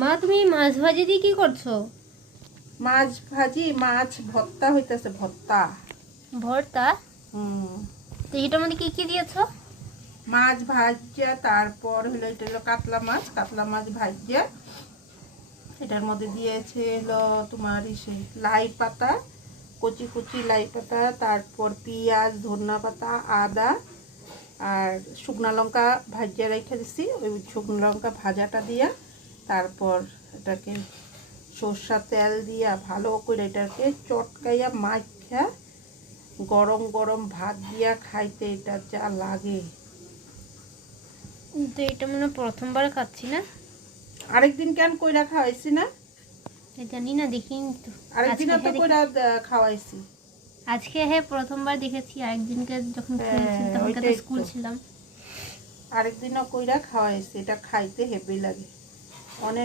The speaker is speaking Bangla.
মা তুমি মাছ ভাজি দিয়ে কি করছো? মাছ ভাজি, মাছ ভর্তা হইতেছে, ভর্তা। ভর্তা? হুম। তো এটার মধ্যে কি কি দিয়েছো? মাছ ভাজা, তারপর হলো এটা হলো কাতলা মাছ ভাজা। এটার মধ্যে দিয়েছে হলো তোমার লাই পাতা, কচি কচি লাই পাতা, তারপর পেঁয়াজ, ধনিয়া পাতা, আদা আর শুকনো লঙ্কা ভাজিয়ে রেখে দিছি। ওই শুকনো লঙ্কা ভাজাটা দিয়া তারপর এটাকে সরষা তেল দিয়া ভালো করে এটাকে চটকাইয়া মাখা গরম গরম ভাত দিয়া খাইতে এটা যা লাগে। তো এটা মনে হয় প্রথমবার খাচ্ছি না? আরেকদিন কেন কইরা খাওয়াইছি না? জানি না, দেখিনি তো। আরেকদিনও তো কইরা খাওয়াইছি। আজকে প্রথমবার দেখেছি, আরেকদিনকে যখন খেয়েছি হ্যাঁ, তখন তো ওইটাই স্কুল তো। ছিলাম। আরেকদিনও কইরা খাওয়াইছি। এটা খাইতে হেভি লাগে অনেক।